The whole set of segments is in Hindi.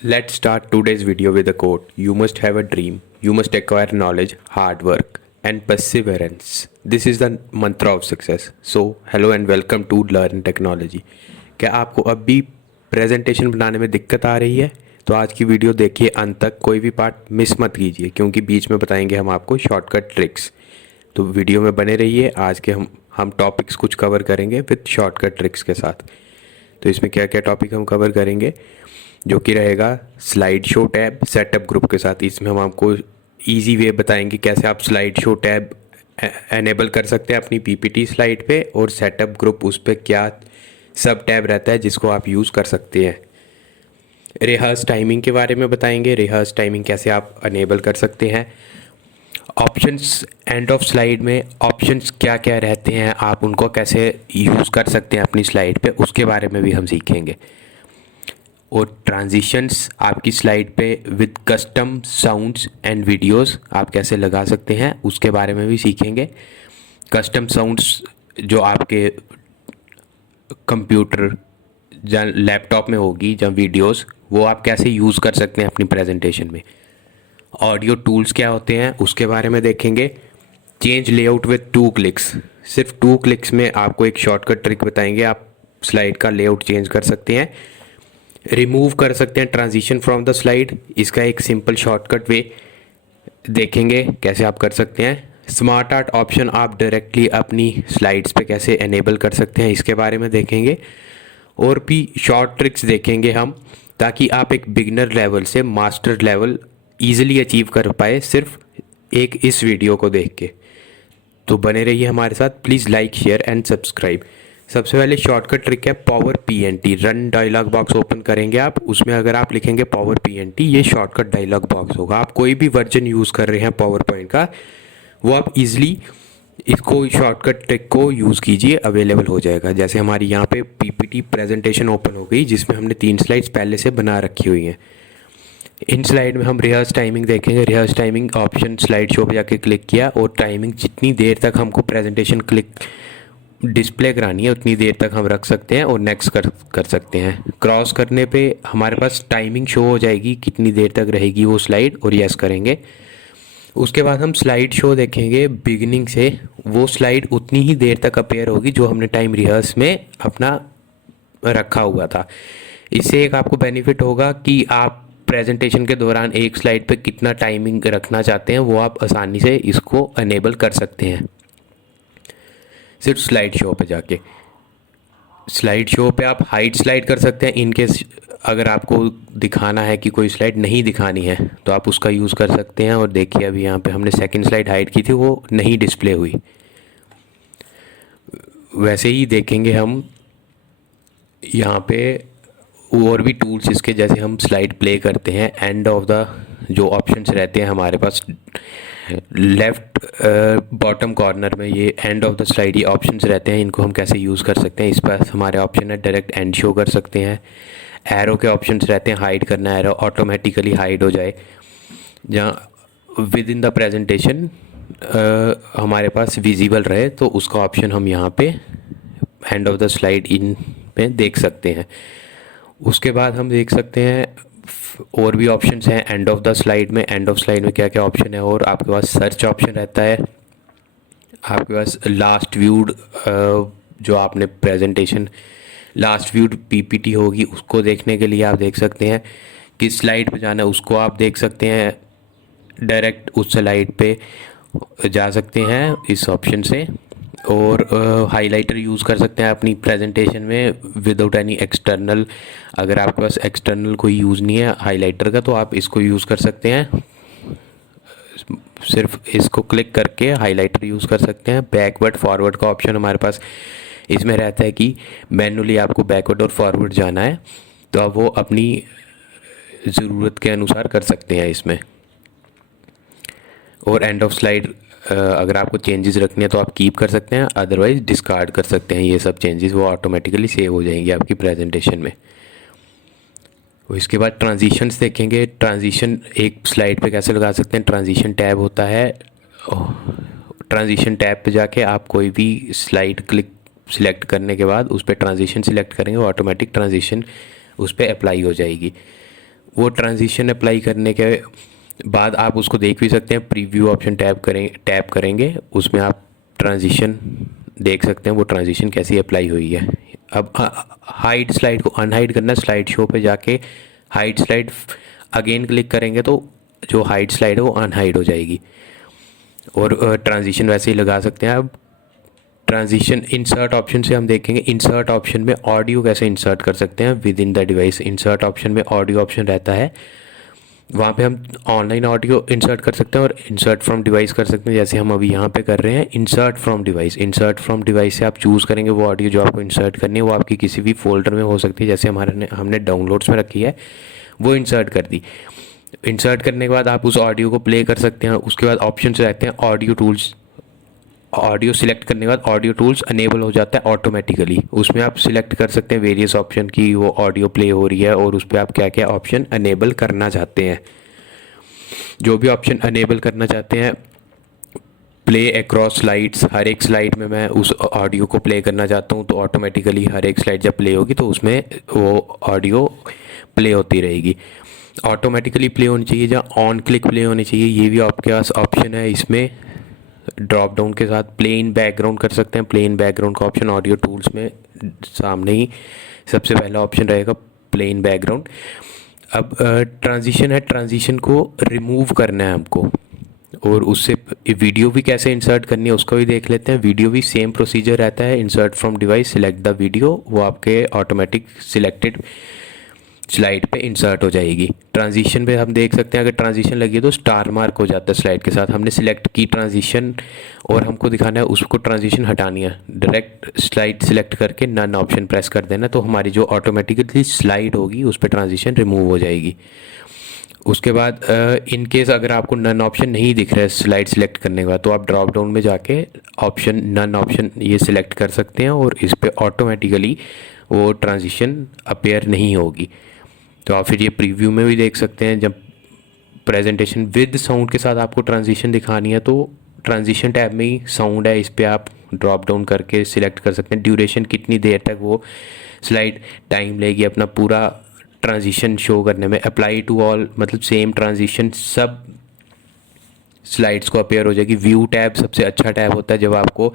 Let's start today's video with a quote. You must have a dream. You must acquire knowledge, hard work, and perseverance. This is the mantra of success. So, hello and welcome to Learn Technology. क्या आपको अब भी प्रेजेंटेशन बनाने में दिक्कत आ रही है? तो आज की वीडियो देखिए अंत तक, कोई भी पार्ट मिस मत कीजिए क्योंकि बीच में बताएंगे हम आपको शॉर्टकट ट्रिक्स। तो वीडियो में बने रहिए। आज के हम टॉपिक्स कुछ कवर करेंगे विद शॉर्टकट ट्रिक्स के साथ। तो इसमें क्या क्या टॉपिक हम कवर करेंगे, जो कि रहेगा slide show tab setup group के साथ। इसमें हम आपको इजी वे बताएंगे कैसे आप स्लाइड शो टैब एनेबल कर सकते हैं अपनी पीपीटी स्लाइड पे, और सेटअप ग्रुप उस पर क्या सब टैब रहता है जिसको आप यूज़ कर सकते हैं। रिहर्स टाइमिंग के बारे में बताएंगे, रिहर्स टाइमिंग कैसे आप अनेबल कर सकते हैं। ऑप्शंस एंड ऑफ स्लाइड में ऑप्शंस क्या क्या रहते हैं, आप उनको कैसे यूज़ कर सकते हैं अपनी स्लाइड पे, उसके बारे में भी हम सीखेंगे। और ट्रांजिशंस आपकी स्लाइड पे with custom sounds and videos आप कैसे लगा सकते हैं, उसके बारे में भी सीखेंगे। कस्टम साउंड्स जो आपके कंप्यूटर या लैपटॉप में होगी या वीडियोस, वो आप कैसे यूज़ कर सकते हैं अपनी प्रेजेंटेशन में। ऑडियो टूल्स क्या होते हैं उसके बारे में देखेंगे। चेंज लेआउट विद 2 क्लिक्स, सिर्फ 2 क्लिक्स में आपको एक शॉर्टकट ट्रिक बताएंगे, आप स्लाइड का लेआउट चेंज कर सकते हैं। रिमूव कर सकते हैं ट्रांजिशन फ्रॉम द स्लाइड, इसका एक सिंपल शॉर्टकट वे देखेंगे कैसे आप कर सकते हैं। स्मार्ट आर्ट ऑप्शन आप डायरेक्टली अपनी स्लाइड्स पे कैसे एनेबल कर सकते हैं, इसके बारे में देखेंगे। और भी शॉर्ट ट्रिक्स देखेंगे हम, ताकि आप एक बिगिनर लेवल से मास्टर लेवल ईजिली अचीव कर पाए सिर्फ एक इस वीडियो को देख के। तो बने रहिए हमारे साथ, please like share and subscribe. सबसे पहले शॉर्टकट ट्रिक है power PNT. Run dialogue box open करेंगे आप, उसमें अगर आप लिखेंगे पावर पीएनटी, ये शॉर्टकट डायलॉग बॉक्स होगा। आप कोई भी वर्जन यूज़ कर रहे हैं पावर पॉइंट का, वो आप इजीली इसको शॉर्टकट ट्रिक को यूज़ कीजिए, अवेलेबल हो जाएगा। जैसे हमारी यहाँ पे पीपीटी प्रेजेंटेशन ओपन हो गई, जिसमें हमने 3 स्लाइड्स पहले से बना रखी हुई हैं। इन स्लाइड में हम रिहर्स टाइमिंग देखेंगे। Rehearse timing option slide show पे जाके क्लिक किया, और टाइमिंग जितनी देर तक हमको प्रेजेंटेशन क्लिक डिस्प्ले करानी है उतनी देर तक हम रख सकते हैं और नेक्स्ट कर सकते हैं। क्रॉस करने पे हमारे पास टाइमिंग शो हो जाएगी कितनी देर तक रहेगी वो स्लाइड, और यस करेंगे। उसके बाद हम स्लाइड शो देखेंगे बिगिनिंग से, वो स्लाइड उतनी ही देर तक अपेयर होगी जो हमने टाइम रिहर्स में अपना रखा हुआ था। इससे एक आपको बेनिफिट होगा कि आप प्रेजेंटेशन के दौरान एक स्लाइड पे कितना टाइमिंग रखना चाहते हैं, वो आप आसानी से इसको अनेबल कर सकते हैं सिर्फ स्लाइड शो पे जाके। स्लाइड शो पे आप हाइड स्लाइड कर सकते हैं, इनकेस अगर आपको दिखाना है कि कोई स्लाइड नहीं दिखानी है तो आप उसका यूज़ कर सकते हैं। और देखिए अभी यहाँ पे हमने सेकंड स्लाइड हाइड की थी, वो नहीं डिस्प्ले हुई। वैसे ही देखेंगे हम यहाँ पे और भी टूल्स इसके, जैसे हम स्लाइड प्ले करते हैं, एंड ऑफ द जो ऑप्शंस रहते हैं हमारे पास लेफ़्ट बॉटम कॉर्नर में, ये एंड ऑफ द स्लाइड ये ऑप्शंस रहते हैं, इनको हम कैसे यूज़ कर सकते हैं। इस पर हमारे ऑप्शन है डायरेक्ट एंड शो कर सकते हैं। एरो के ऑप्शंस रहते हैं, हाइड करना है एरो ऑटोमेटिकली हाइड हो जाए, जहाँ विद इन द प्रेजेंटेशन हमारे पास विजिबल रहे, तो उसका ऑप्शन हम यहाँ पे end of the slide in पे देख सकते हैं। उसके बाद हम देख सकते हैं और भी ऑप्शंस हैं एंड ऑफ द स्लाइड में। एंड ऑफ स्लाइड में क्या क्या ऑप्शन है, और आपके पास सर्च ऑप्शन रहता है, आपके पास लास्ट व्यूड जो आपने प्रेजेंटेशन लास्ट व्यूड पीपीटी होगी उसको देखने के लिए आप देख सकते हैं किस स्लाइड पे जाना है, उसको आप देख सकते हैं। डायरेक्ट उस स्लाइड पे जा सकते हैं इस ऑप्शन से। और हाइलाइटर यूज़ कर सकते हैं अपनी प्रेजेंटेशन में विदाउट एनी एक्सटर्नल। अगर आपके पास एक्सटर्नल कोई यूज़ नहीं है हाइलाइटर का, तो आप इसको यूज़ कर सकते हैं। सिर्फ इसको क्लिक करके हाइलाइटर यूज़ कर सकते हैं। बैकवर्ड फॉरवर्ड का ऑप्शन हमारे पास इसमें रहता है कि मैनुअली आपको बैकवर्ड और फॉरवर्ड जाना है, तो आप वो अपनी ज़रूरत के अनुसार कर सकते हैं इसमें। और एंड ऑफ स्लाइड अगर आपको चेंजेस रखने हैं तो आप कीप कर सकते हैं, अदरवाइज डिस्कार्ड कर सकते हैं। ये सब चेंजेस वो ऑटोमेटिकली सेव हो जाएंगे आपकी प्रेजेंटेशन में। और इसके बाद ट्रांजिशंस देखेंगे। ट्रांजिशन एक स्लाइड पे कैसे लगा सकते हैं, ट्रांजिशन टैब होता है। ट्रांजिशन टैब पे जाके आप कोई भी स्लाइड क्लिक सिलेक्ट करने के बाद उस पर ट्रांजिशन सिलेक्ट करेंगे, वो ऑटोमेटिक ट्रांजिशन उस पर अप्लाई हो जाएगी। वो ट्रांजिशन अप्लाई करने के बाद आप उसको देख भी सकते हैं। प्रीव्यू ऑप्शन टैप करेंगे, उसमें आप ट्रांजिशन देख सकते हैं वो ट्रांजिशन कैसी अप्लाई हुई है। अब हाइड स्लाइड को अनहाइड करना, स्लाइड शो पे जाके हाइड स्लाइड अगेन क्लिक करेंगे तो जो हाइड स्लाइड है वो अनहाइड हो जाएगी। और ट्रांजिशन वैसे ही लगा सकते हैं। अब ट्रांजिशन इंसर्ट ऑप्शन से हम देखेंगे, इंसर्ट ऑप्शन में ऑडियो कैसे इंसर्ट कर सकते हैं with in the device. Insert option में ऑडियो ऑप्शन रहता है, वहाँ पे हम ऑनलाइन ऑडियो इंसर्ट कर सकते हैं और इंसर्ट फ्रॉम डिवाइस कर सकते हैं, जैसे हम अभी यहाँ पे कर रहे हैं insert from device. Insert from device से आप चूज़ करेंगे वो ऑडियो जो आपको इंसर्ट करनी है, वो आपकी किसी भी फोल्डर में हो सकती है, जैसे हमने डाउनलोड्स में रखी है वो इंसर्ट कर दी। इंसर्ट करने के बाद आप उस ऑडियो को प्ले कर सकते हैं। उसके बाद ऑप्शन रहते हैं ऑडियो टूल्स। ऑडियो सिलेक्ट करने के बाद ऑडियो टूल्स अनेबल हो जाता है ऑटोमेटिकली। उसमें आप सिलेक्ट कर सकते हैं वेरियस ऑप्शन की वो ऑडियो प्ले हो रही है और उस पर आप क्या क्या ऑप्शन अनेबल करना चाहते हैं। जो भी ऑप्शन अनेबल करना चाहते हैं, प्ले अक्रॉस स्लाइड्स, हर एक स्लाइड में मैं उस ऑडियो को प्ले करना चाहता हूँ तो ऑटोमेटिकली हर एक स्लाइड जब प्ले होगी तो उसमें वो ऑडियो प्ले होती रहेगी। ऑटोमेटिकली प्ले होनी चाहिए या ऑन क्लिक प्ले होनी चाहिए, ये भी आपके पास ऑप्शन है। इसमें ड्रॉप डाउन के साथ प्लेन बैकग्राउंड कर सकते हैं। प्लेन बैकग्राउंड का ऑप्शन ऑडियो टूल्स में सामने ही सबसे पहला ऑप्शन रहेगा, प्लेन बैकग्राउंड। अब ट्रांजिशन है, ट्रांजिशन को रिमूव करना है हमको, और उससे वीडियो भी कैसे इंसर्ट करनी है उसको भी देख लेते हैं। वीडियो भी सेम प्रोसीजर रहता है, insert from device, select the video, वो आपके ऑटोमेटिक सिलेक्टेड स्लाइड पे इंसर्ट हो जाएगी। ट्रांजिशन पे हम देख सकते हैं अगर ट्रांजिशन लगी है तो स्टार मार्क हो जाता है स्लाइड के साथ। हमने सिलेक्ट की ट्रांजिशन और हमको दिखाना है उसको ट्रांजिशन हटानी है, डायरेक्ट स्लाइड सिलेक्ट करके नन ऑप्शन प्रेस कर देना, तो हमारी जो ऑटोमेटिकली स्लाइड होगी उस पर ट्रांजिशन रिमूव हो जाएगी। उसके बाद इन केस अगर आपको नन ऑप्शन नहीं दिख रहा है स्लाइड सिलेक्ट करने के बाद, तो आप ड्रॉप डाउन में जाके ऑप्शन नन ऑप्शन ये सिलेक्ट कर सकते हैं और इस पर ऑटोमेटिकली वो ट्रांजिशन अपेयर नहीं होगी। तो आप फिर ये प्रीव्यू में भी देख सकते हैं, जब प्रेजेंटेशन विद साउंड के साथ आपको ट्रांजिशन दिखानी है तो ट्रांजिशन टैब में ही साउंड है, इस पर आप ड्रॉप डाउन करके सिलेक्ट कर सकते हैं। ड्यूरेशन कितनी देर तक वो स्लाइड टाइम लेगी अपना पूरा ट्रांजिशन शो करने में। अप्लाई टू ऑल मतलब सेम ट्रांजिशन सब स्लाइड्स को अपेयर हो जाएगी। व्यू टैब सबसे अच्छा टैब होता है जब आपको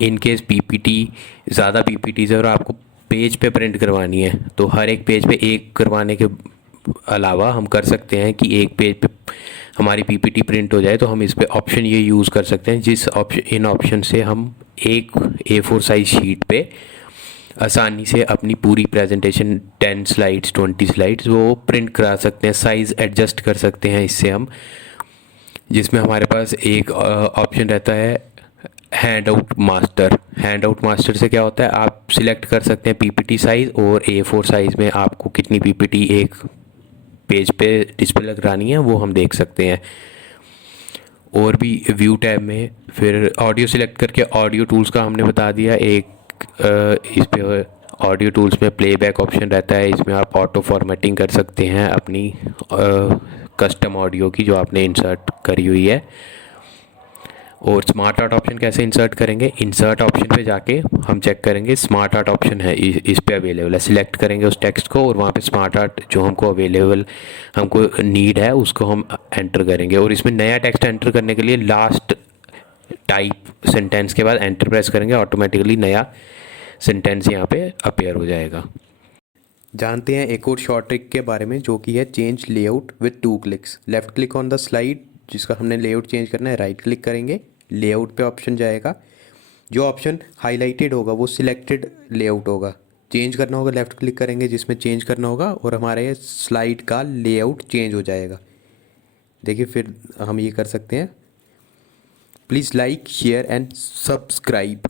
इन केस पीपीटी ज़्यादा पीपीटीज है और आपको पेज पे प्रिंट करवानी है, तो हर एक पेज पे एक करवाने के अलावा हम कर सकते हैं कि एक पेज पे हमारी पीपीटी प्रिंट हो जाए, तो हम इस पे ऑप्शन ये यूज़ कर सकते हैं, जिस ऑप्शन इन ऑप्शन से हम एक A4 साइज शीट पे आसानी से अपनी पूरी प्रेजेंटेशन 10 स्लाइड्स 20 स्लाइड्स वो प्रिंट करा सकते हैं। साइज़ एडजस्ट कर सकते हैं इससे हम, जिसमें हमारे पास एक ऑप्शन रहता है hand out master. Hand out master से क्या होता है, आप सिलेक्ट कर सकते हैं पीपीटी साइज़ और A4 साइज़ में आपको कितनी पीपीटी एक पेज पे डिस्प्ले लगानी है वो हम देख सकते हैं। और भी व्यू टैब में फिर ऑडियो सिलेक्ट करके ऑडियो टूल्स का हमने बता दिया। एक इस पे ऑडियो टूल्स में प्लेबैक ऑप्शन रहता है, इसमें आप ऑटो फॉर्मेटिंग कर सकते हैं अपनी कस्टम ऑडियो की जो आपने इंसर्ट करी हुई है। और स्मार्ट आर्ट ऑप्शन कैसे इंसर्ट करेंगे, इंसर्ट ऑप्शन पे जाके हम चेक करेंगे स्मार्ट आर्ट ऑप्शन है इस पे अवेलेबल है। सिलेक्ट करेंगे उस टेक्स्ट को और वहाँ पे स्मार्ट आर्ट जो हमको अवेलेबल हमको नीड है उसको हम एंटर करेंगे। और इसमें नया टेक्स्ट एंटर करने के लिए लास्ट टाइप सेंटेंस के बाद एंटर प्रेस करेंगे, ऑटोमेटिकली नया सेंटेंस यहाँ पे अपेयर हो जाएगा। जानते हैं एक और शॉर्ट ट्रिक के बारे में जो कि है change layout with 2 clicks. Left click on the slide जिसका हमने लेआउट चेंज करना है, राइट क्लिक करेंगे, लेआउट पे ऑप्शन जाएगा, जो ऑप्शन हाईलाइटेड होगा वो सिलेक्टेड लेआउट होगा। चेंज करना होगा लेफ़्ट क्लिक करेंगे जिसमें चेंज करना होगा और हमारे स्लाइड का लेआउट चेंज हो जाएगा। देखिए फिर हम ये कर सकते हैं। Please like share and subscribe.